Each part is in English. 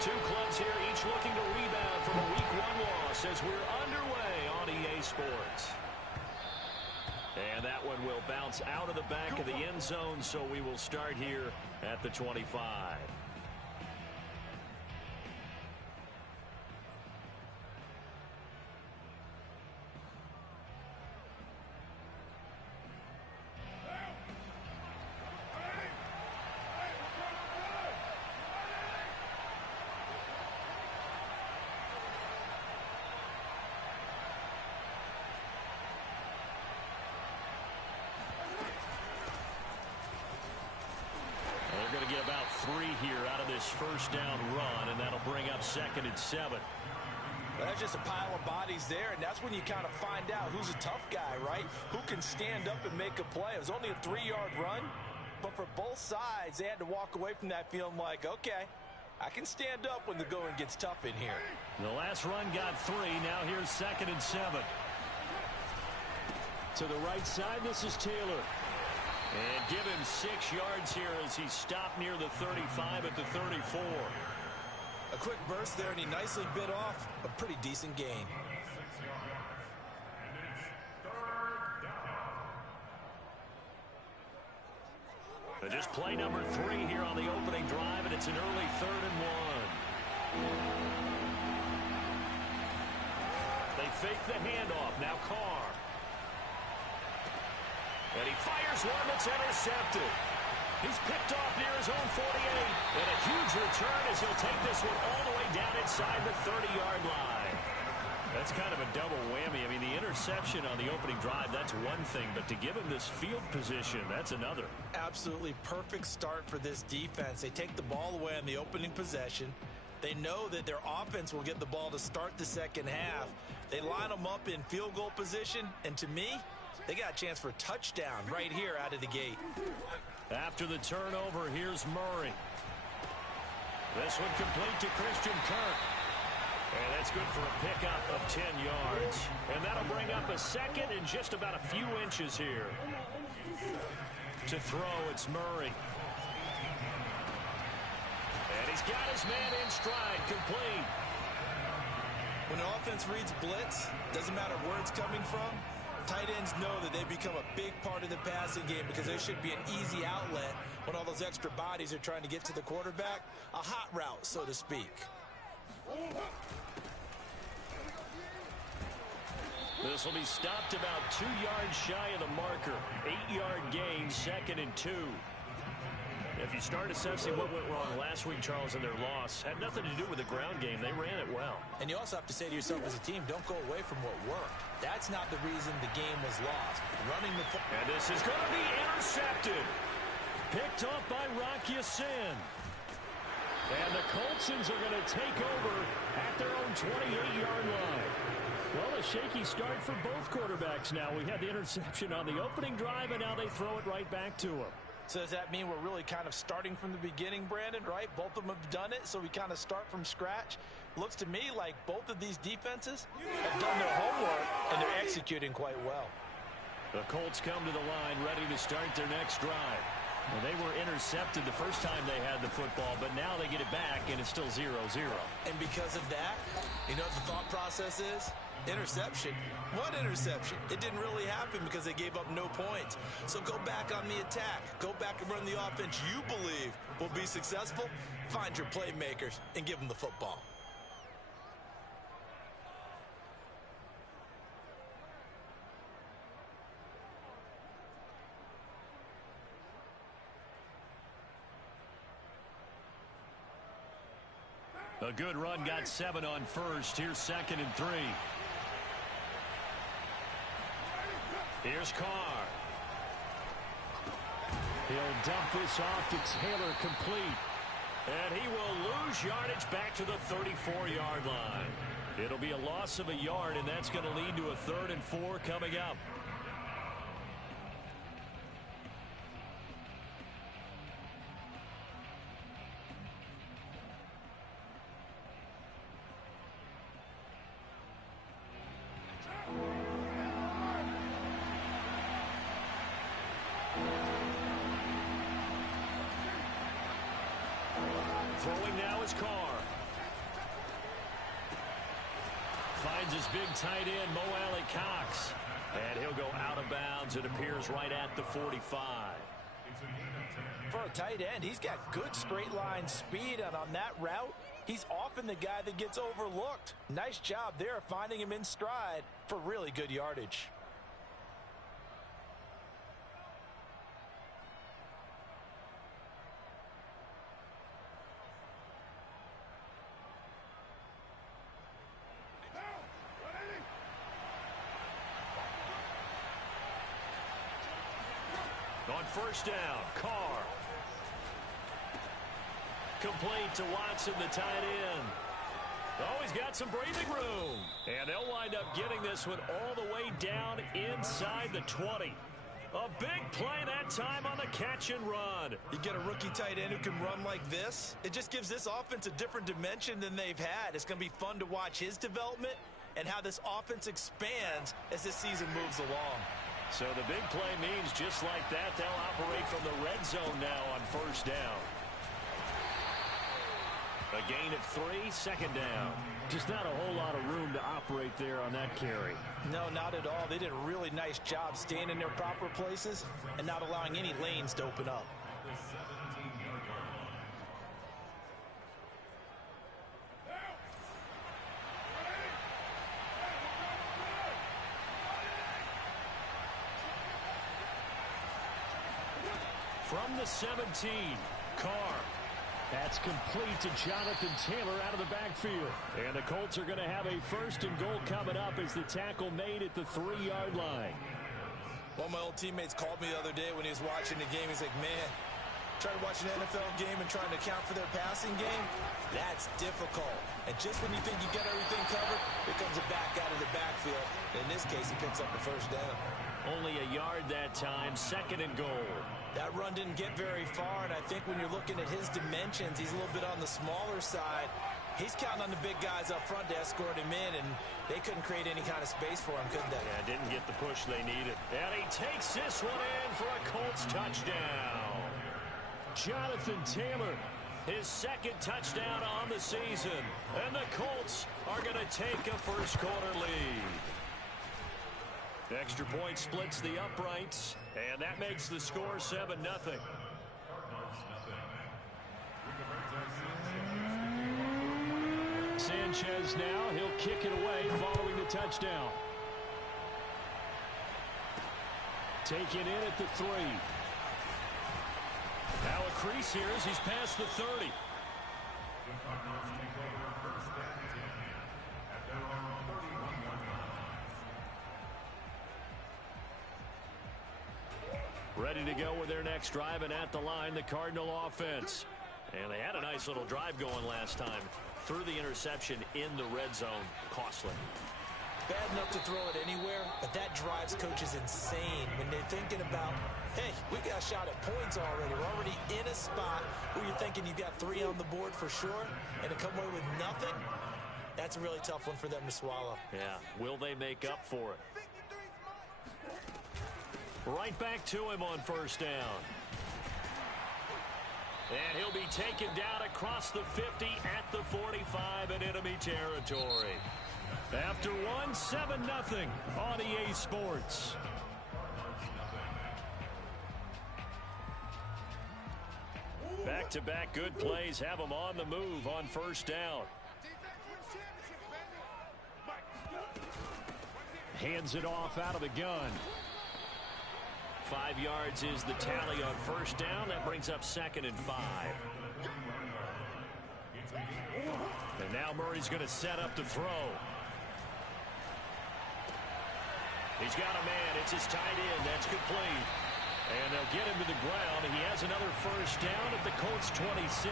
Two clubs here, each looking to rebound from a Week 1 loss as we're underway on EA Sports. And that one will bounce out of the back of the end zone, so we will start here at the 25. They're going to get about 3 here out of this first down run, and that'll bring up 2nd and 7. Well, that's just a pile of bodies there, and that's when you kind of find out who's a tough guy, right? Who can stand up and make a play. It was only a 3-yard run, but for both sides, they had to walk away from that feeling like, okay, I can stand up when the going gets tough in here. The last run got 3. Now here's 2nd and 7. To the right side, this is Taylor. And give him 6 yards here as he stopped near the 35 at the 34. A quick burst there, and he nicely bit off a pretty decent gain. But just play number 3 here on the opening drive, and it's an early 3rd and 1. They fake the handoff. Now Carr. And he fires one that's intercepted. He's picked off near his own 48. And a huge return as he'll take this one all the way down inside the 30-yard line. That's kind of a double whammy. I mean, the interception on the opening drive, that's one thing. But to give him this field position, that's another. Absolutely perfect start for this defense. They take the ball away on the opening possession. They know that their offense will get the ball to start the second half. They line them up in field goal position. And to me, they got a chance for a touchdown right here out of the gate. After the turnover, here's Murray. This one complete to Christian Kirk. And that's good for a pickup of 10 yards. And that'll bring up a 2nd and just about a few inches here. To throw, it's Murray. And he's got his man in stride, complete. When an offense reads blitz, doesn't matter where it's coming from, tight ends know that they become a big part of the passing game because there should be an easy outlet when all those extra bodies are trying to get to the quarterback. A hot route, so to speak. This will be stopped about 2 yards shy of the marker. 8-yard gain, 2nd and 2. If you start assessing what went wrong last week, Charles, in their loss, had nothing to do with the ground game. They ran it well. And you also have to say to yourself as a team, don't go away from what worked. That's not the reason the game was lost. Running the football. And this is going to be intercepted. Picked off by Rock Ya-Sin. And the Coltsons are going to take over at their own 28-yard line. Well, a shaky start for both quarterbacks now. We had the interception on the opening drive, and now they throw it right back to him. So does that mean we're really kind of starting from the beginning, Brandon, right? Both of them have done it, so we kind of start from scratch. Looks to me like both of these defenses have done their homework, and they're executing quite well. The Colts come to the line ready to start their next drive. Well, they were intercepted the first time they had the football, but now they get it back, and it's still 0-0. And because of that, you know what the thought process is? Interception. What interception? It didn't really happen because they gave up no points. So go back on the attack. Go back and run the offense you believe will be successful. Find your playmakers and give them the football. A good run, got 7 on first. Here's 2nd and 3. Here's Carr. He'll dump this off to Taylor, complete. And he will lose yardage back to the 34-yard line. It'll be a loss of a yard, and that's going to lead to a 3rd and 4 coming up. Throwing now is Carr. Finds his big tight end, Mo Alley Cox. And he'll go out of bounds. It appears right at the 45. For a tight end, he's got good straight line speed, and on that route, he's often the guy that gets overlooked. Nice job there finding him in stride for really good yardage. On first down, Carr. Complete to Watson, the tight end. Oh, he's got some breathing room. And they'll wind up getting this one all the way down inside the 20. A big play that time on the catch and run. You get a rookie tight end who can run like this, it just gives this offense a different dimension than they've had. It's going to be fun to watch his development and how this offense expands as this season moves along. So the big play means just like that, they'll operate from the red zone now on first down. A gain of 3, second down. Just not a whole lot of room to operate there on that carry. No, not at all. They did a really nice job staying in their proper places and not allowing any lanes to open up. From the 17, Carr. That's complete to Jonathan Taylor out of the backfield. And the Colts are going to have a first and goal coming up as the tackle made at the 3-yard line. One of my old teammates called me the other day when he was watching the game. He's like, man, trying to watch an NFL game and trying to account for their passing game, that's difficult. And just when you think you get everything covered, here comes a back out of the backfield. In this case, he picks up the first down. Only a yard that time, second and goal. That run didn't get very far, and I think when you're looking at his dimensions, he's a little bit on the smaller side. He's counting on the big guys up front to escort him in, and they couldn't create any kind of space for him, could they? Yeah, didn't get the push they needed. And he takes this one in for a Colts touchdown. Jonathan Taylor, his second touchdown on the season. And the Colts are going to take a first quarter lead. Extra point splits the uprights, and that makes the score 7-0. Sanchez now, he'll kick it away following the touchdown. Taken in at the 3. Now a crease here as he's past the 30. Ready to go with their next drive, and at the line, the Cardinal offense. And they had a nice little drive going last time. Threw the interception in the red zone. Costly. Bad enough to throw it anywhere, but that drives coaches insane when they're thinking about, hey, we got a shot at points already. We're already in a spot where you're thinking you got 3 on the board for sure, and to come away with nothing, that's a really tough one for them to swallow. Yeah, will they make up for it? Right back to him on first down. And he'll be taken down across the 50 at the 45 in enemy territory. After one, 7-0 on EA Sports. Back-to-back good plays have them on the move on first down. Hands it off out of the gun. 5 yards is the tally on first down. That brings up 2nd and 5. And now Murray's going to set up to throw. He's got a man. It's his tight end. That's complete. And they'll get him to the ground. He has another first down at the Colts 26.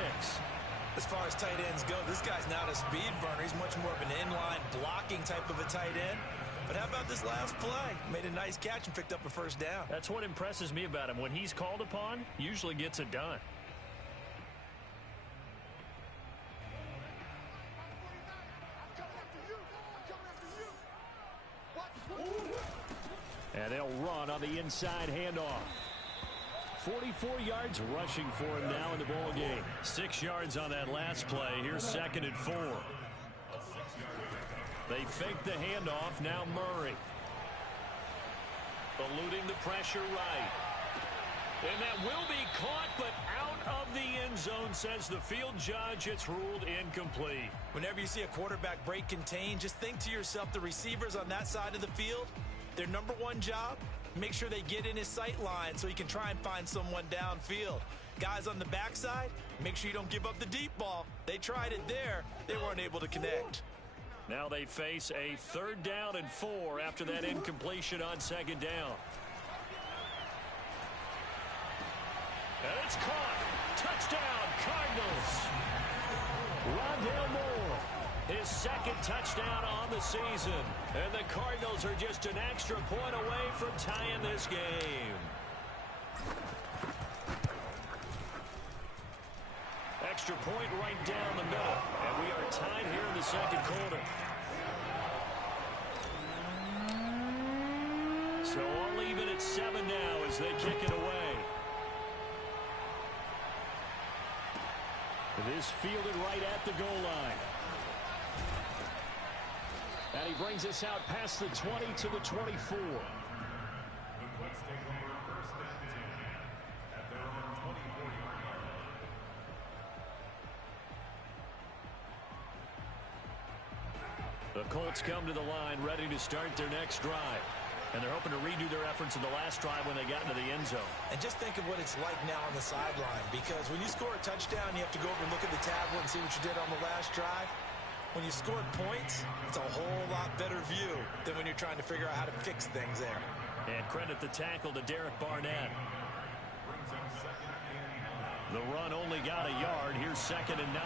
As far as tight ends go, this guy's not a speed burner. He's much more of an inline blocking type of a tight end. But how about this last play? Made a nice catch and picked up a first down. That's what impresses me about him. When he's called upon, usually gets it done. And they'll run on the inside handoff. 44 yards rushing for him now in the ball game. 6 yards on that last play. Here's 2nd and 4. They fake the handoff. Now Murray. Eluding the pressure right. And that will be caught, but out of the end zone, says the field judge. It's ruled incomplete. Whenever you see a quarterback break contain, just think to yourself, the receivers on that side of the field, their number one job, make sure they get in his sight line so he can try and find someone downfield. Guys on the backside, make sure you don't give up the deep ball. They tried it there. They weren't able to connect. Now they face a 3rd down and 4 after that incompletion on 2nd down. And it's caught. Touchdown, Cardinals. Rondale Moore, his 2nd touchdown on the season. And the Cardinals are just an extra point away from tying this game. Extra point right down the middle. And we are tied here in the 2nd quarter. So all even at 7 now as they kick it away. It is fielded right at the goal line. And he brings us out past the 20 to the 24. The Colts come to the line ready to start their next drive. And they're hoping to redo their efforts in the last drive when they got into the end zone. And just think of what it's like now on the sideline, because when you score a touchdown, you have to go over and look at the tablet and see what you did on the last drive. When you scored points, it's a whole lot better view than when you're trying to figure out how to fix things there. And credit the tackle to Derek Barnett. The run only got a yard. Here's 2nd and 9.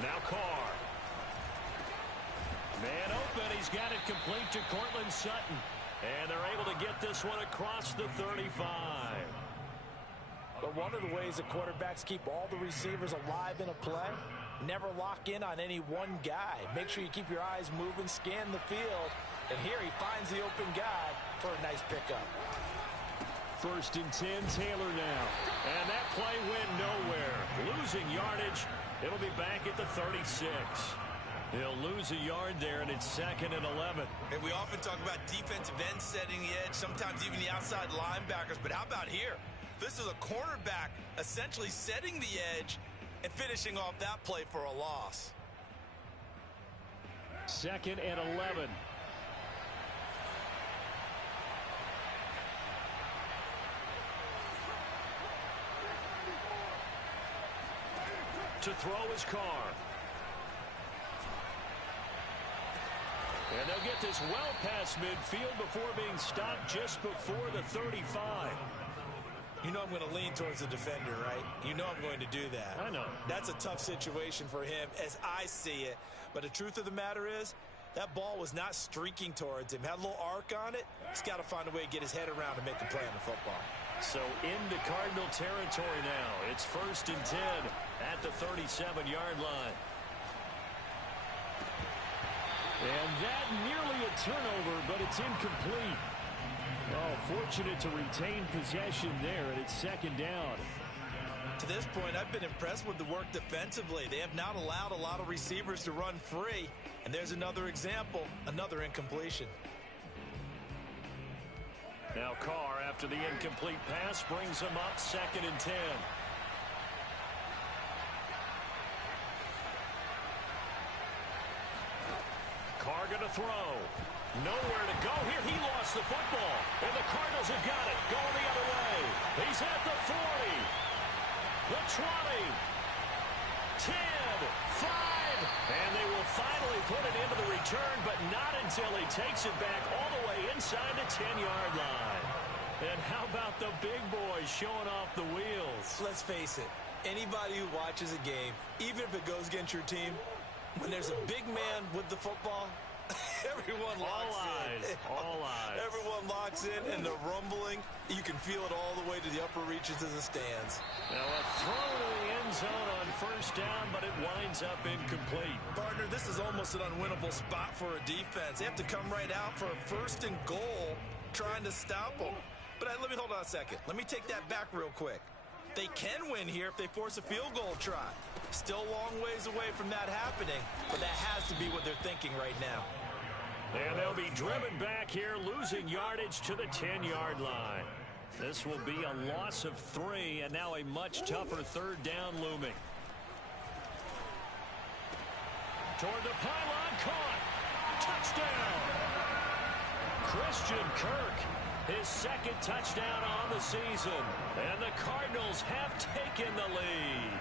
Now Carr. Man open, he's got it complete to Cortland Sutton. And they're able to get this one across the 35. But one of the ways that quarterbacks keep all the receivers alive in a play, never lock in on any one guy. Make sure you keep your eyes moving, scan the field. And here he finds the open guy for a nice pickup. 1st and 10, Taylor now. And that play went nowhere. Losing yardage. It'll be back at the 36. He'll lose a yard there, and it's 2nd and 11. And we often talk about defensive ends setting the edge, sometimes even the outside linebackers. But how about here? This is a cornerback essentially setting the edge and finishing off that play for a loss. 2nd and 11. To throw his Carr. And they'll get this well past midfield before being stopped just before the 35. You know I'm going to lean towards the defender, right? You know I'm going to do that. I know. That's a tough situation for him as I see it. But the truth of the matter is, that ball was not streaking towards him. Had a little arc on it. He's got to find a way to get his head around and make a play on the football. So into Cardinal territory now. It's 1st and 10 at the 37-yard line. And that nearly a turnover, but it's incomplete. Oh, fortunate to retain possession there, and it's 2nd down. To this point, I've been impressed with the work defensively. They have not allowed a lot of receivers to run free. And there's another example, another incompletion. Now Carr, after the incomplete pass, brings him up 2nd and 10. Carr gonna throw. Nowhere to go here. He lost the football. And the Cardinals have got it. Going the other way. He's at the 40. The 20. 10. 5. And they will finally put it into the return, but not until he takes it back all the way inside the 10-yard line. And how about the big boys showing off the wheels? Let's face it. Anybody who watches a game, even if it goes against your team, when there's a big man with the football, everyone locks in. All eyes. Everyone locks in, and the rumbling, you can feel it all the way to the upper reaches of the stands. Now a throw to the end zone on 1st down, but it winds up incomplete. Partner, this is almost an unwinnable spot for a defense. They have to come right out for a 1st and goal, trying to stop them. But let me hold on a second. Let me take that back real quick. They can win here if they force a field goal try. Still a long ways away from that happening, but that has to be what they're thinking right now. And they'll be driven back here, losing yardage to the 10-yard line. This will be a loss of 3, and now a much tougher third down looming. Toward the pylon, caught. Touchdown! Christian Kirk, his second touchdown on the season. And the Cardinals have taken the lead.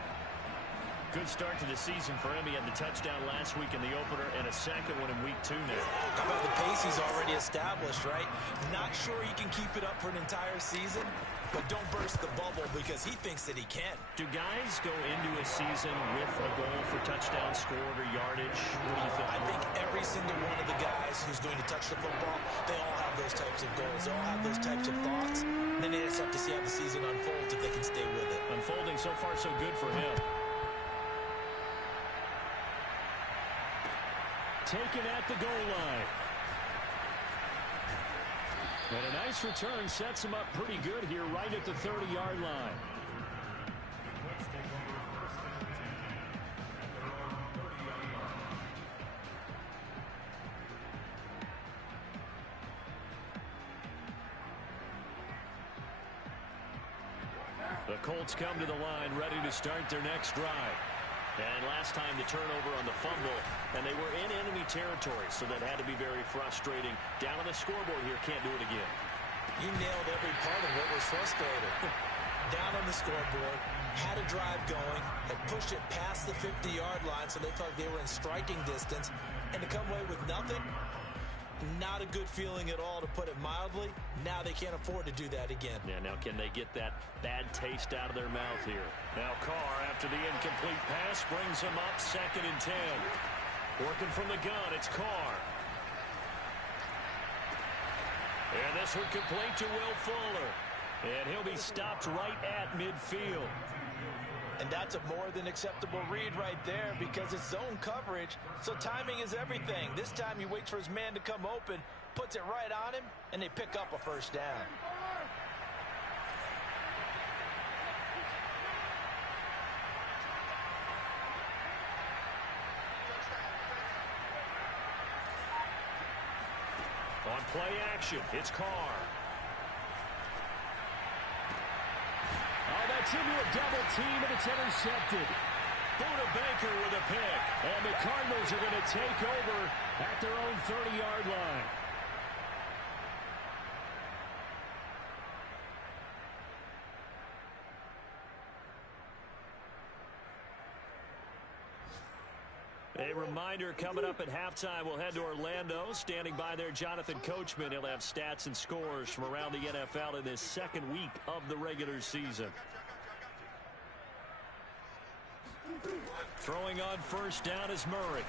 Good start to the season for him. He had the touchdown last week in the opener and a second one in week 2 now. How about the pace he's already established, right? Not sure he can keep it up for an entire season, but don't burst the bubble because he thinks that he can. Do guys go into a season with a goal for touchdown scored or yardage? What do you think? I think every single one of the guys who's going to touch the football, they all have those types of goals. They all have those types of thoughts. And then they just have to see how the season unfolds if they can stay with it. Unfolding so far so good for him. Taken at the goal line. And a nice return sets him up pretty good here right at the 30-yard line. The Colts come to the line ready to start their next drive. And last time the turnover on the fumble, and they were in enemy territory, so that had to be very frustrating. Down on the scoreboard here, can't do it again. You nailed every part of what was frustrating. Down on the scoreboard, had a drive going, had pushed it past the 50-yard line, so they thought they were in striking distance, and to come away with nothing, not a good feeling at all, to put it mildly. Now they can't afford to do that again. Yeah, now can they get that bad taste out of their mouth here? Now Carr, after the incomplete pass, brings him up 2nd and 10. Working from the gun, it's Carr. And this one complete to Will Fuller. And he'll be stopped right at midfield. And that's a more than acceptable read right there because it's zone coverage, so timing is everything. This time he waits for his man to come open, puts it right on him, and they pick up a first down. On play action, it's Carr. That's into a double team, and it's intercepted. Buda Baker with a pick. And the Cardinals are going to take over at their own 30-yard line. A reminder, coming up at halftime, we'll head to Orlando. Standing by there, Jonathan Coachman. He'll have stats and scores from around the NFL in this second week of the regular season. Throwing on first down is Murray.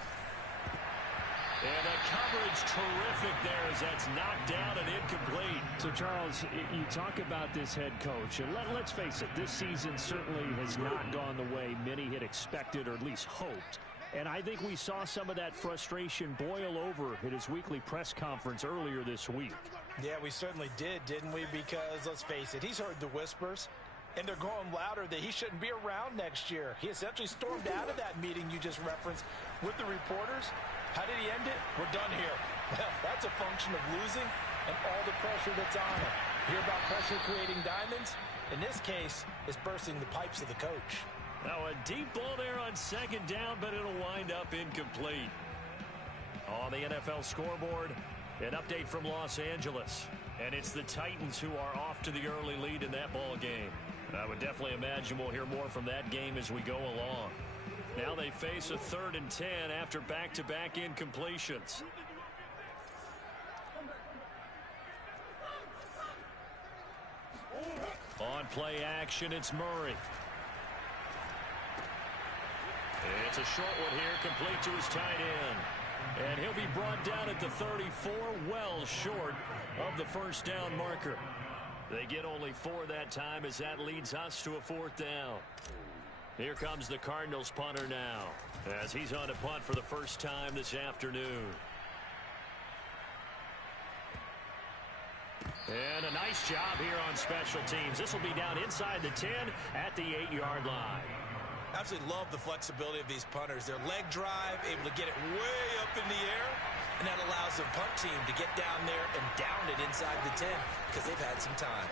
And the coverage terrific there as that's knocked down and incomplete. So, Charles, you talk about this head coach, and let's face it, this season certainly has not gone the way many had expected or at least hoped. And I think we saw some of that frustration boil over at his weekly press conference earlier this week. Yeah, we certainly did, didn't we? Because, let's face it, he's heard the whispers, and they're growing louder that he shouldn't be around next year. He essentially stormed out of that meeting you just referenced with the reporters. How did he end it? We're done here. Well, that's a function of losing and all the pressure that's on him. Hear about pressure creating diamonds? In this case, it's bursting the pipes of the coach. Now a deep ball there on 2nd down, but it'll wind up incomplete. On the NFL scoreboard, an update from Los Angeles. And it's the Titans who are off to the early lead in that ball game. I would definitely imagine we'll hear more from that game as we go along. Now they face a 3rd and 10 after back-to-back incompletions. On play action, it's Murray. It's a short one here, complete to his tight end. And he'll be brought down at the 34, well short of the first down marker. They get only 4 that time as that leads us to a 4th down. Here comes the Cardinals punter now as he's on to punt for the first time this afternoon. And a nice job here on special teams. This will be down inside the 10 at the 8-yard line. Absolutely love the flexibility of these punters. Their leg drive, able to get it way up in the air, and that allows the punt team to get down there and down it inside the 10 because they've had some time.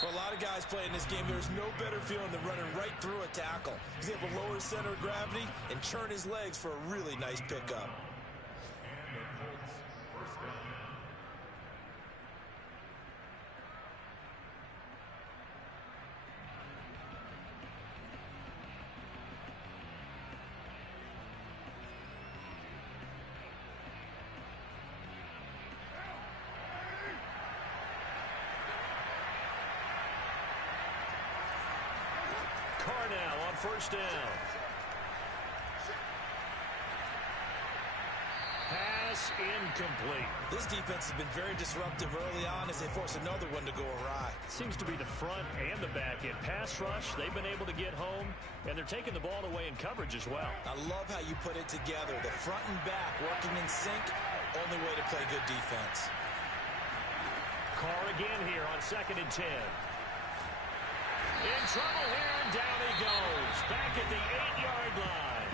For a lot of guys playing this game, there's no better feeling than running right through a tackle. He's able to lower his center of gravity and churn his legs for a really nice pickup. Now on first down. Pass incomplete. This defense has been very disruptive early on as they force another one to go awry. Seems to be the front and the back end. Pass rush, they've been able to get home, and they're taking the ball away in coverage as well. I love how you put it together. The front and back working in sync, only way to play good defense. Carr again here on 2nd and 10. In trouble here, and down he goes. Back at the 8-yard line.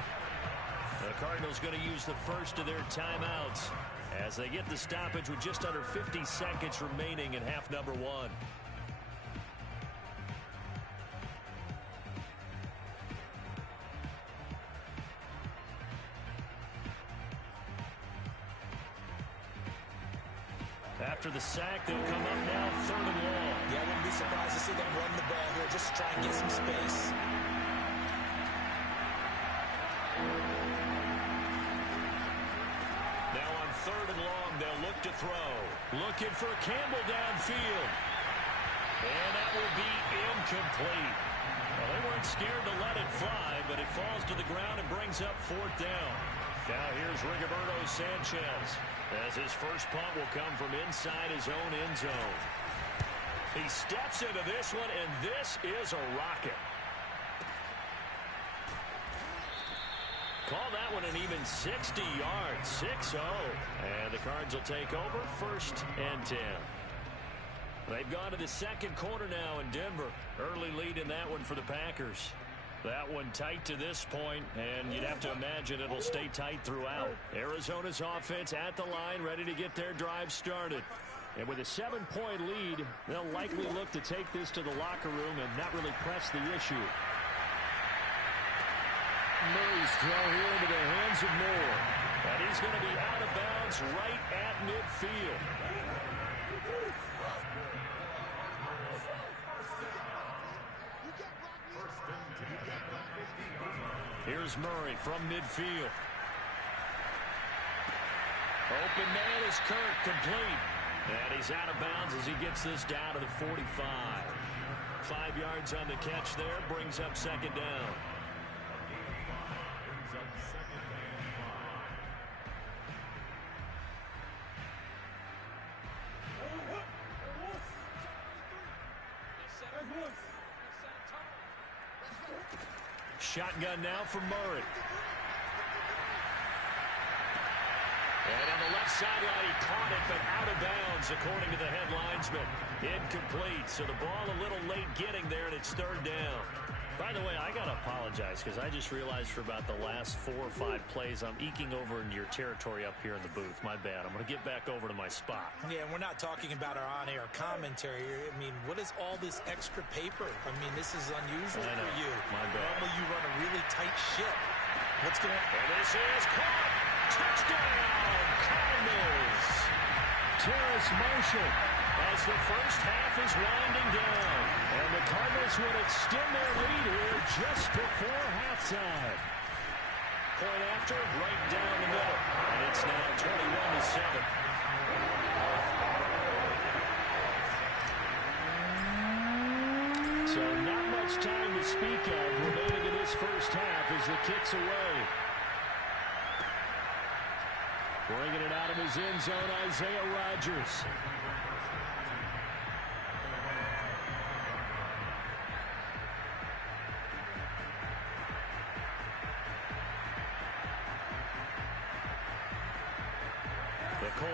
The Cardinals going to use the first of their timeouts as they get the stoppage with just under 50 seconds remaining in half number 1. After the sack, they'll come up now 3rd and long. Yeah, I wouldn't be surprised to see them run the ball here just to try and get some space. Now on 3rd and long, they'll look to throw. Looking for Campbell downfield. And that will be incomplete. Well, they weren't scared to let it fly, but it falls to the ground and brings up 4th down. Now here's Rigoberto Sanchez as his first punt will come from inside his own end zone. He steps into this one, and this is a rocket. Call that one an even 60 yards, 6-0. And the Cards will take over 1st and 10. They've gone to the second quarter now in Denver. Early lead in that one for the Packers. That one tight to this point, and you'd have to imagine it'll stay tight throughout. Arizona's offense at the line, ready to get their drive started. And with a 7-point lead, they'll likely look to take this to the locker room and not really press the issue. Murray's throw here into the hands of Moore. And he's going to be out of bounds right at midfield. Here's Murray from midfield. Open man is Kirk, complete. And he's out of bounds as he gets this down to the 45. 5 yards on the catch there, brings up 2nd down. Shotgun now for Murray. And on the left sideline, he caught it, but out of bounds, according to the head linesman. Incomplete, so the ball a little late getting there, and it's 3rd down. By the way, I got to apologize because I just realized for about the last 4 or 5 plays, I'm eking over into your territory up here in the booth. My bad. I'm going to get back over to my spot. Yeah, and we're not talking about our on-air commentary. I mean, what is all this extra paper? I mean, this is unusual for you. My bad. Normally you run a really tight ship. What's going on? And this is caught. Touchdown, Cardinals. Terrace motion as the first half is winding down. And the Cardinals would extend their lead here just before halftime. Point after, right down the middle. And it's now 21-7. So not much time to speak of remaining in this first half as the kick's away. Bringing it out of his end zone, Isaiah Rodgers.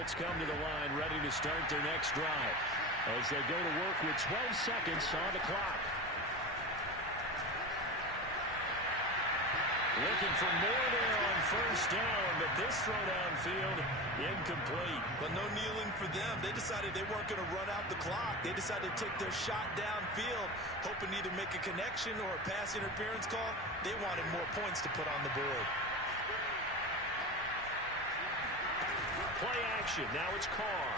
Colts come to the line ready to start their next drive as they go to work with 12 seconds on the clock. Looking for more there on first down, but this throw downfield incomplete. But no kneeling for them. They decided they weren't going to run out the clock. They decided to take their shot downfield, hoping to either make a connection or a pass interference call. They wanted more points to put on the board. Play action. Now it's Carr.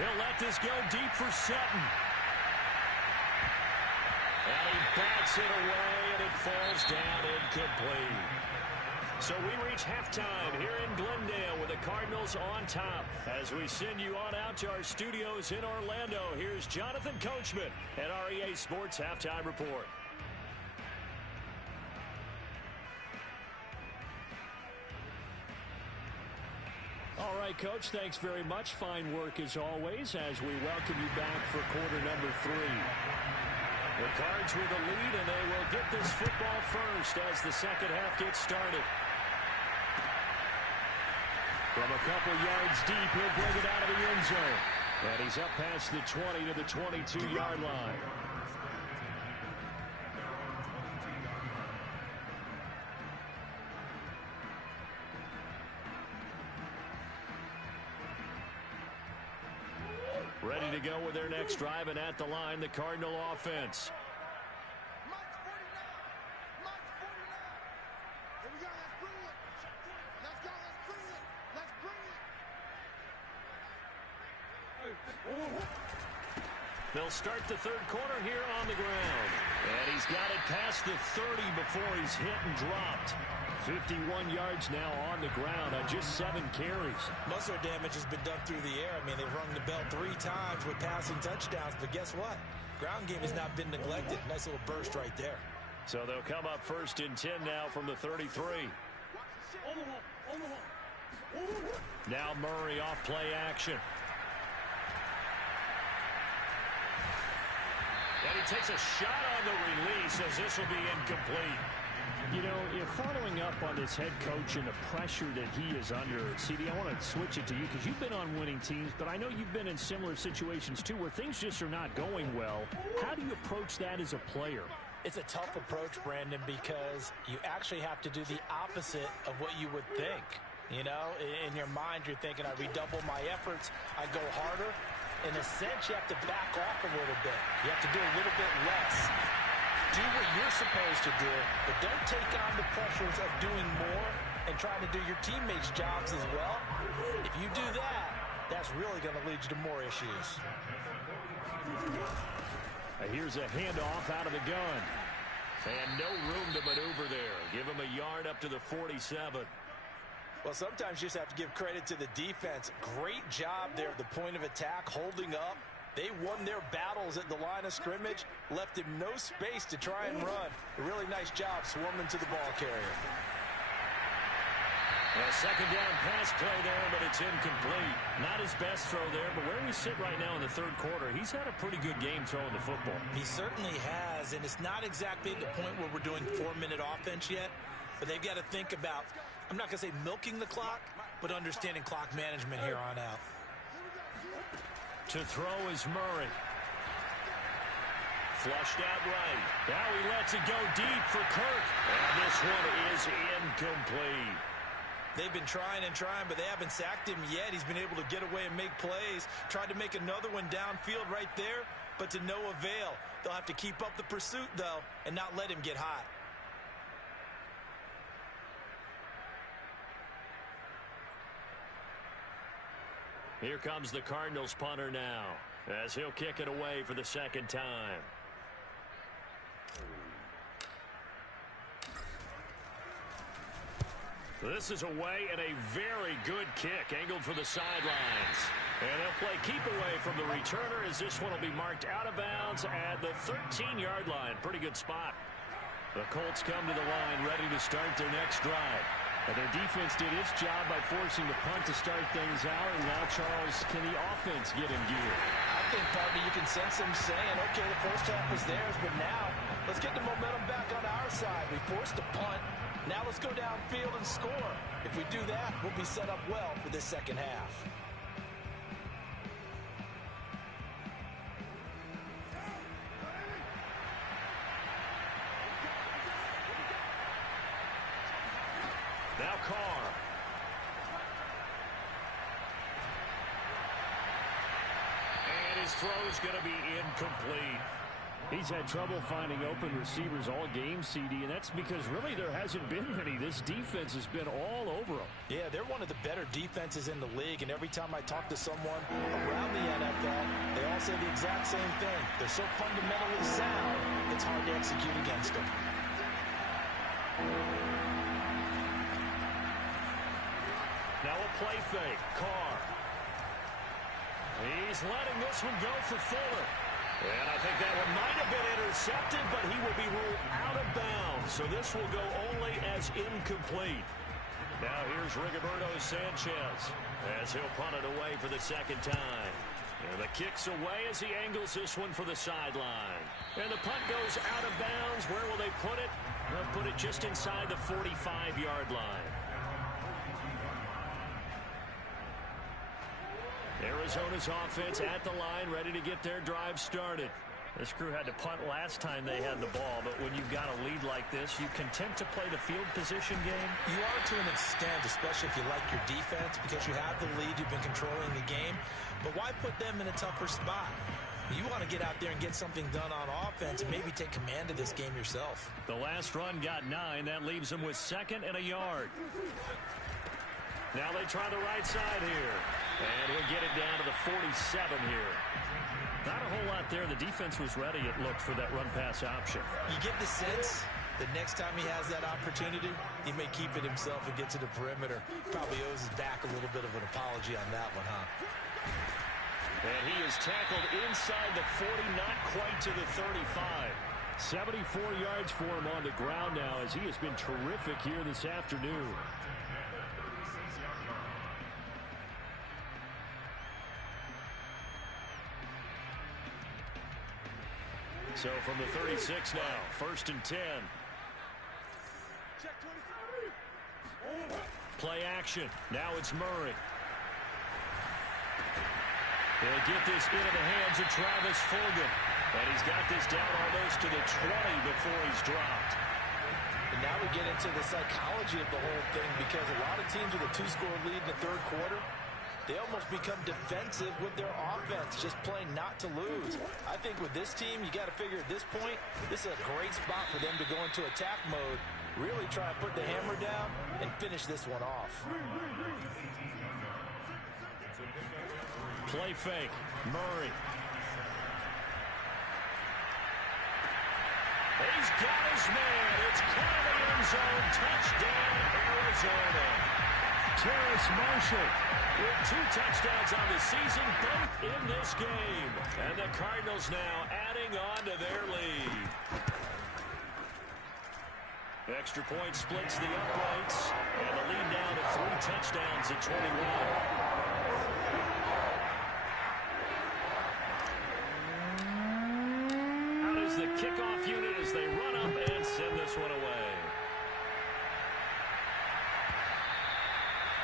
He'll let this go deep for Sutton. And he bats it away, and it falls down incomplete. So we reach halftime here in Glendale with the Cardinals on top. As we send you on out to our studios in Orlando, here's Jonathan Coachman at our EA Sports Halftime Report. All right, Coach, thanks very much. Fine work as always as we welcome you back for quarter number 3. The Cards with a lead, and they will get this football first as the second half gets started. From a couple yards deep, he'll bring it out of the end zone. And he's up past the 20 to the 22-yard line. Ready to go with their next drive, and at the line, the Cardinal offense. They'll start the third quarter here on the ground. And he's got it past the 30 before he's hit and dropped. 51 yards now on the ground on just 7 carries. Most of their damage has been done through the air. I mean, they've rung the bell 3 times with passing touchdowns, but guess what? Ground game has not been neglected. Nice little burst right there. So they'll come up first and 10 now from the 33. Now Murray off play action. And he takes a shot on the release as this will be incomplete. You know, if following up on this head coach and the pressure that he is under, CD, I want to switch it to you because you've been on winning teams, but I know you've been in similar situations too where things just are not going well. How do you approach that as a player? It's a tough approach, Brandon, because you actually have to do the opposite of what you would think. You know, in your mind, you're thinking, I redouble my efforts, I go harder. In a sense, you have to back off a little bit. You have to do a little bit less. Do what you're supposed to do, but don't take on the pressures of doing more and trying to do your teammates' jobs as well. If you do that, that's really going to lead you to more issues. Here's a handoff out of the gun. And no room to maneuver there. Give him a yard up to the 47. Well, sometimes you just have to give credit to the defense. Great job there at the point of attack, holding up. They won their battles at the line of scrimmage, left him no space to try and run. A really nice job swarming to the ball carrier. A second down pass play there, but it's incomplete. Not his best throw there, but where we sit right now in the third quarter, he's had a pretty good game throwing the football. He certainly has, and it's not exactly at the point where we're doing 4-minute offense yet, but they've got to think about, I'm not going to say milking the clock, but understanding clock management here on out. To throw is Murray. Flushed out right. Now he lets it go deep for Kirk. And this one is incomplete. They've been trying and trying, but they haven't sacked him yet. He's been able to get away and make plays. Tried to make another one downfield right there, but to no avail. They'll have to keep up the pursuit, though, and not let him get hot. Here comes the Cardinals punter now, as he'll kick it away for the second time. This is away and a very good kick, angled for the sidelines. And they'll play keep away from the returner as this one will be marked out of bounds at the 13-yard line. Pretty good spot. The Colts come to the line ready to start their next drive. And their defense did its job by forcing the punt to start things out. And now, Charles, can the offense get in gear? I think, partner, you can sense them saying, okay, the first half was theirs, but now let's get the momentum back on our side. We forced the punt. Now let's go downfield and score. If we do that, we'll be set up well for this second half. Now Carr. And his throw's going to be incomplete. He's had trouble finding open receivers all game, CD, and that's because really there hasn't been many. This defense has been all over them. Yeah, they're one of the better defenses in the league, and every time I talk to someone around the NFL, they all say the exact same thing. They're so fundamentally sound, it's hard to execute against them. Now a play fake. Carr. He's letting this one go for Fuller. And I think that one might have been intercepted, but he will be ruled out of bounds. So this will go only as incomplete. Now here's Rigoberto Sanchez as he'll punt it away for the second time. And the kick's away as he angles this one for the sideline. And the punt goes out of bounds. Where will they put it? They'll put it just inside the 45-yard line. Arizona's offense at the line, ready to get their drive started. This crew had to punt last time they had the ball, but when you've got a lead like this, you content to play the field position game? You are to an extent, especially if you like your defense, because you have the lead, you've been controlling the game. But why put them in a tougher spot? You want to get out there and get something done on offense and maybe take command of this game yourself. The last run got 9. That leaves them with 2nd and a yard. Now they try the right side here. And he'll get it down to the 47 here. Not a whole lot there. The defense was ready, it looked, for that run-pass option. You get the sense that next time he has that opportunity, he may keep it himself and get to the perimeter. Probably owes his back a little bit of an apology on that one, huh? And he is tackled inside the 40, not quite to the 35. 74 yards for him on the ground now, as he has been terrific here this afternoon. So from the 36 now, 1st and 10. Play action. Now it's Murray. He'll get this into the hands of Travis Fulgham. And he's got this down almost to the 20 before he's dropped. And now we get into the psychology of the whole thing, because a lot of teams with a 2-score lead in the third quarter, they almost become defensive with their offense, just playing not to lose. I think with this team, you got to figure at this point, this is a great spot for them to go into attack mode, really try to put the hammer down and finish this one off. Play fake. Murray. He's got his man. It's caught in the end zone. Touchdown, Arizona. Terrace Marshall with 2 touchdowns on the season, both in this game. And the Cardinals now adding on to their lead. Extra point splits the uprights, and the lead down to 3 touchdowns at 21. Out is the kickoff unit as they run up and send this one away.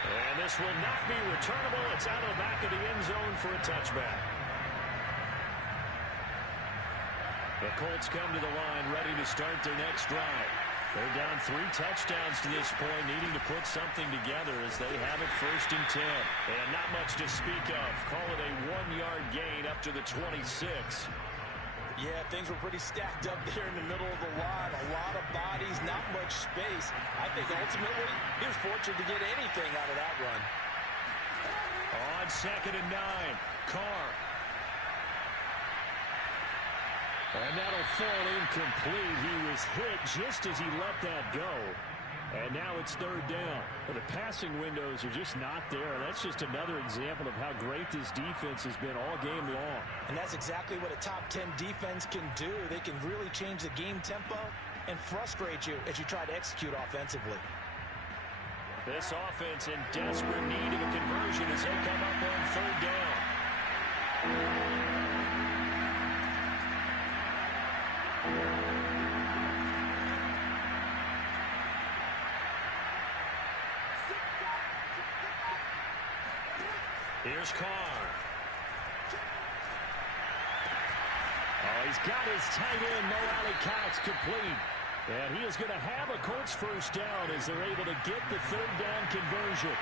And this will not be returnable. It's out of the back of the end zone for a touchback. The Colts come to the line ready to start their next drive. They're down 3 touchdowns to this point, needing to put something together as they have it 1st and 10. And not much to speak of. Call it a 1-yard gain up to the 26. Yeah, things were pretty stacked up there in the middle of the line. A lot of bodies, not much space. I think ultimately he was fortunate to get anything out of that run. On 2nd and 9, Carr. And that'll fall incomplete. He was hit just as he let that go. And now it's 3rd down. But the passing windows are just not there. That's just another example of how great this defense has been all game long. And that's exactly what a top 10 defense can do. They can really change the game tempo and frustrate you as you try to execute offensively. This offense in desperate need of a conversion as they come up on 3rd down. Here's Carr. Oh, he's got his tight end, Mo Alley-Cox, complete. And he is going to have a Colts first down as they're able to get the third down conversion.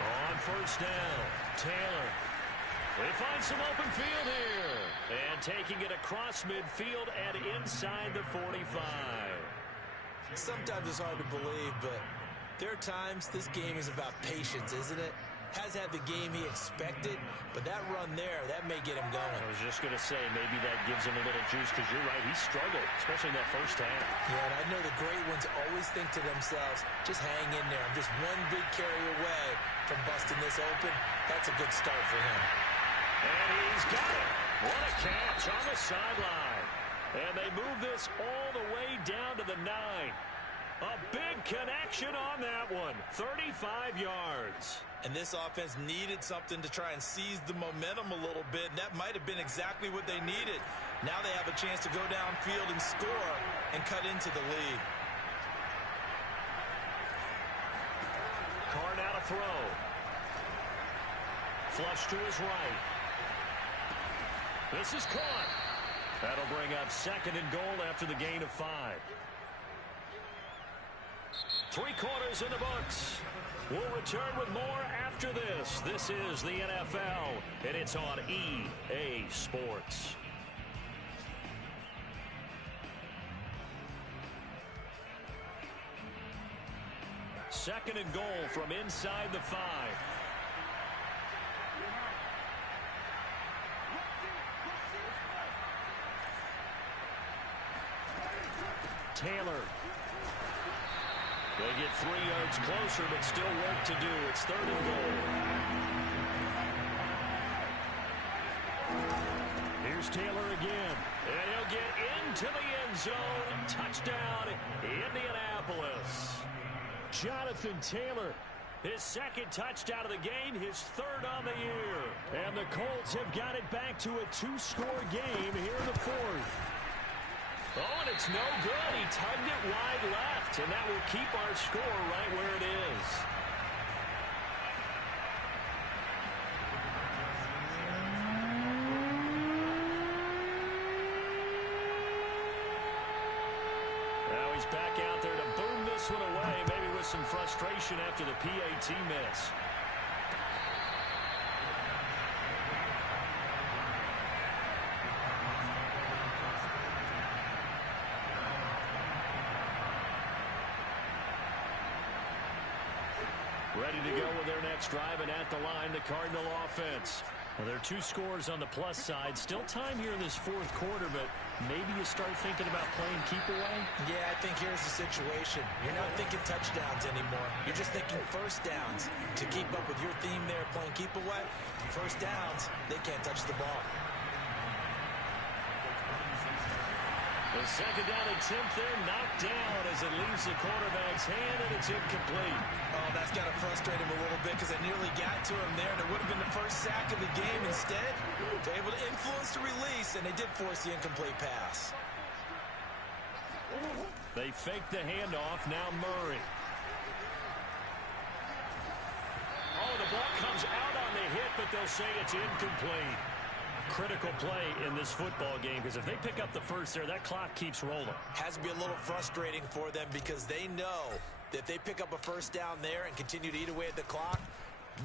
On first down, Taylor. They find some open field here. And taking it across midfield and inside the 45. Sometimes it's hard to believe, but there are times this game is about patience, isn't it? Has had the game he expected, but that run there, that may get him going. I was just going to say, maybe that gives him a little juice, because you're right, he struggled, especially in that first half. Yeah, and I know the great ones always think to themselves, just hang in there. I'm just one big carry away from busting this open. That's a good start for him. And he's got it. What a catch on the sideline. And they move this all the way down to the 9. A big connection on that one. 35 yards. And this offense needed something to try and seize the momentum a little bit, and that might have been exactly what they needed. Now they have a chance to go downfield and score and cut into the lead. Carr now to throw. Flush to his right. This is caught. That'll bring up 2nd and goal after the gain of 5. 3 quarters in the books. We'll return with more after this. This is the NFL, and it's on EA Sports. Second and goal from inside the 5. Taylor. They get 3 yards closer, but still work to do. It's 3rd and goal. Here's Taylor again. And he'll get into the end zone. Touchdown, Indianapolis. Jonathan Taylor, his 2nd touchdown of the game, his 3rd on the year. And the Colts have got it back to a 2-score game here in the 4th. Oh, and it's no good. He tugged it wide left, and that will keep our score right where it is. Now he's back out there to boom this one away, maybe with some frustration after the PAT miss. Ready to go with their next drive, and at the line, the Cardinal offense. Well, there are 2 scores on the plus side. Still time here in this 4th quarter, but maybe you start thinking about playing keep away? Yeah, I think here's the situation. You're not thinking touchdowns anymore. You're just thinking first downs. To keep up with your theme there, playing keep away, first downs, they can't touch the ball. The 2nd down attempt there knocked down as it leaves the quarterback's hand, and it's incomplete. Oh, that's got to frustrate him a little bit because I nearly got to him there, and it would have been the first sack of the game. Instead, they're able to influence the release, and they did force the incomplete pass. They fake the handoff. Now Murray. Oh, the ball comes out on the hit, but they'll say it's incomplete. Critical play in this football game, because if they pick up the first there, that clock keeps rolling. Has to be a little frustrating for them because they know that if they pick up a first down there and continue to eat away at the clock,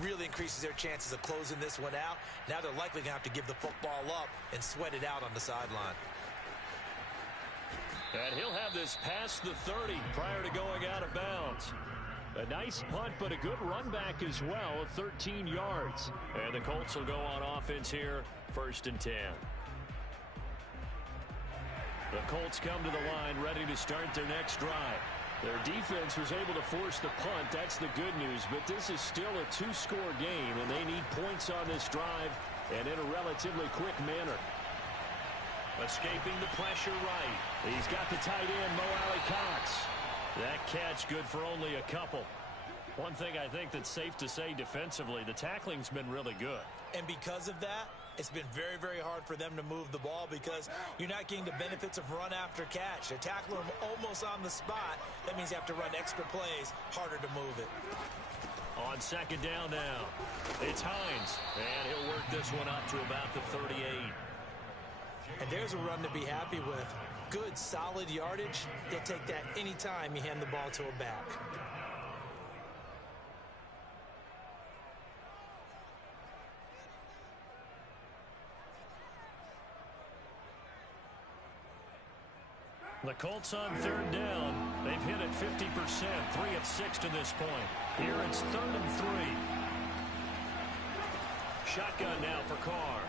really increases their chances of closing this one out. Now they're likely going to have to give the football up and sweat it out on the sideline. And he'll have this past the 30 prior to going out of bounds. A nice punt, but a good run back as well of 13 yards. And the Colts will go on offense here, 1st and 10. The Colts come to the line ready to start their next drive. Their defense was able to force the punt. That's the good news, but this is still a 2-score game, and they need points on this drive and in a relatively quick manner. Escaping the pressure right. He's got the tight end, Mo Alley-Cox. That catch good for only a couple. One thing I think that's safe to say defensively, the tackling's been really good. And because of that, it's been very, very hard for them to move the ball because you're not getting the benefits of run after catch. They tackle them almost on the spot. That means you have to run extra plays, harder to move it. On second down now, it's Hines, and he'll work this one up to about the 38. And there's a run to be happy with. Good, solid yardage. He'll take that anytime you hand the ball to a back. The Colts on third down. They've hit it 50%, 3 of 6 to this point. Here it's 3rd and 3. Shotgun now for Carr.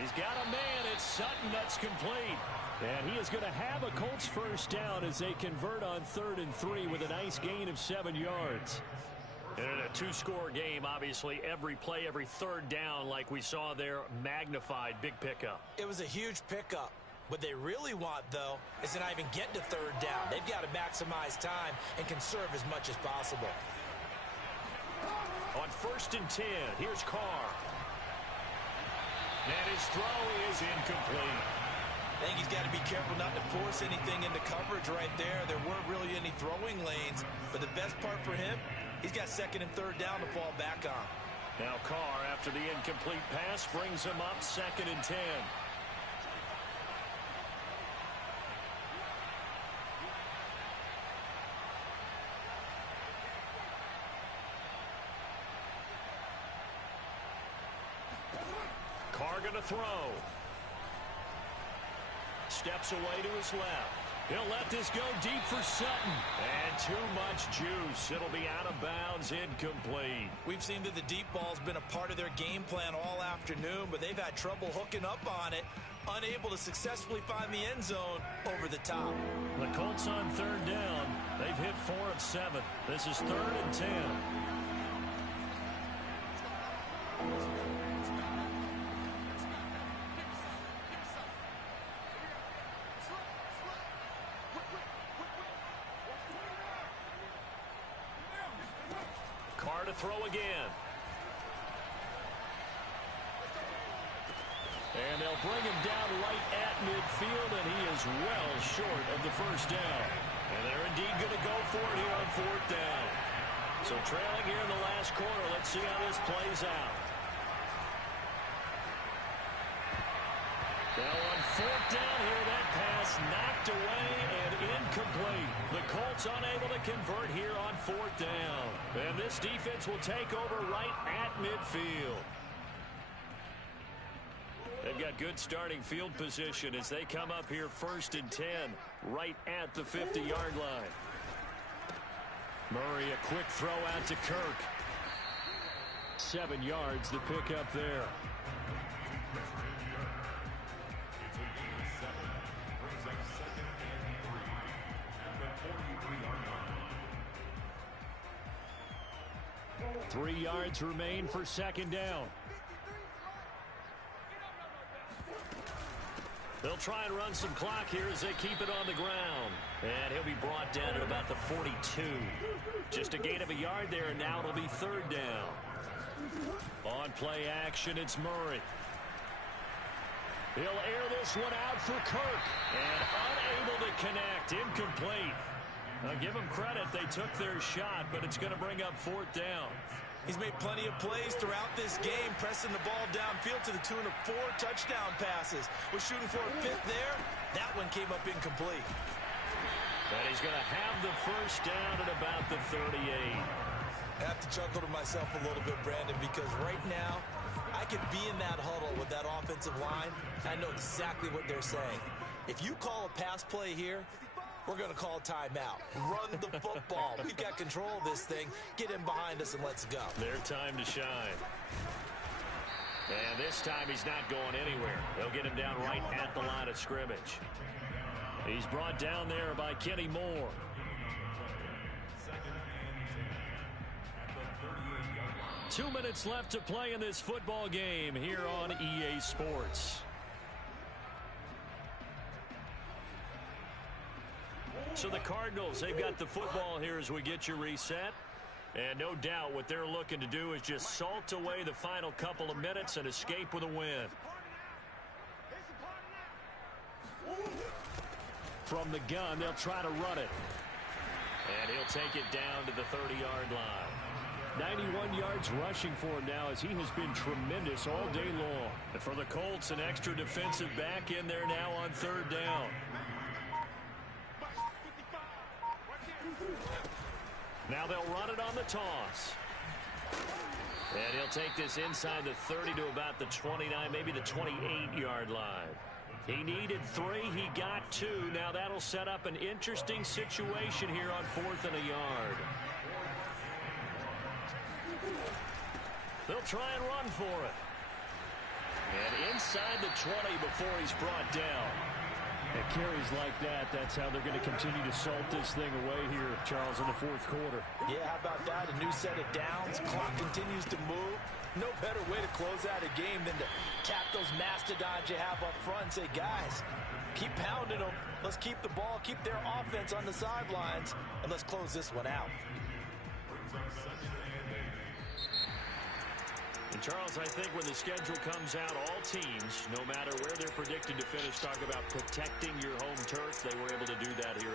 He's got a man. It's Sutton. That's complete. And he is going to have a Colts first down as they convert on 3rd and 3 with a nice gain of 7 yards. And in a 2-score game, obviously, every play, every third down, like we saw there, magnified. Big pickup. It was a huge pickup. What they really want, though, is to not even get to 3rd down. They've got to maximize time and conserve as much as possible. On 1st and 10, here's Carr. And his throw is incomplete. I think he's got to be careful not to force anything into coverage right there. There weren't really any throwing lanes. But the best part for him, he's got 2nd and 3rd down to fall back on. Now Carr, after the incomplete pass, brings him up 2nd and 10. Carr going to throw. Steps away to his left. He'll let this go deep for Sutton. And too much juice. It'll be out of bounds, incomplete. We've seen that the deep ball's been a part of their game plan all afternoon, but they've had trouble hooking up on it, unable to successfully find the end zone over the top. The Colts on 3rd down. They've hit 4 of 7. This is 3rd and 10. Carr to throw again. And they'll bring him down right at midfield, and he is well short of the first down. And they're indeed going to go for it here on 4th down. So trailing here in the last quarter. Let's see how this plays out. Now on 4th down here, that pass knocked away and incomplete. The Colts unable to convert here on 4th down. And this defense will take over right at midfield. They've got good starting field position as they come up here 1st and 10, right at the 50-yard line. Murray, a quick throw out to Kirk. 7 yards to pick up there. Three yards remain for 2nd down. They'll try and run some clock here as they keep it on the ground. And he'll be brought down at about the 42. Just a gain of a yard there, and now it'll be 3rd down. On play action, it's Murray. He'll air this one out for Kirk. And unable to connect. Incomplete. Now give them credit. They took their shot, but it's going to bring up 4th down. He's made plenty of plays throughout this game, pressing the ball downfield to the tune of 4 touchdown passes. Was shooting for a 5th there. That one came up incomplete. And he's going to have the first down at about the 38. I have to chuckle to myself a little bit, Brandon, because right now, I could be in that huddle with that offensive line. I know exactly what they're saying. If you call a pass play here, we're going to call timeout. Run the football. We've got control of this thing. Get in behind us and let's go. Their time to shine. And this time he's not going anywhere. They'll get him down right at the line of scrimmage. He's brought down there by Kenny Moore. Two minutes left to play in this football game here on EA Sports. So the Cardinals, they've got the football here as we get you reset. And no doubt what they're looking to do is just salt away the final couple of minutes and escape with a win. From the gun, they'll try to run it. And he'll take it down to the 30-yard line. 91 yards rushing for him now, as he has been tremendous all day long. And for the Colts, an extra defensive back in there now on third down. Now they'll run it on the toss. And he'll take this inside the 30 to about the 29, maybe the 28-yard line. He needed 3. He got 2. Now that'll set up an interesting situation here on 4th and a yard. They'll try and run for it. And inside the 20 before he's brought down. At carries like that, that's how they're going to continue to salt this thing away here, Charles, in the 4th quarter. Yeah, how about that? A new set of downs. Clock continues to move. No better way to close out a game than to tap those mastodons you have up front and say, guys, keep pounding them. Let's keep the ball, keep their offense on the sidelines, and let's close this one out. And Charles, I think when the schedule comes out, all teams, no matter where they're predicted to finish, talk about protecting your home turf. They were able to do that here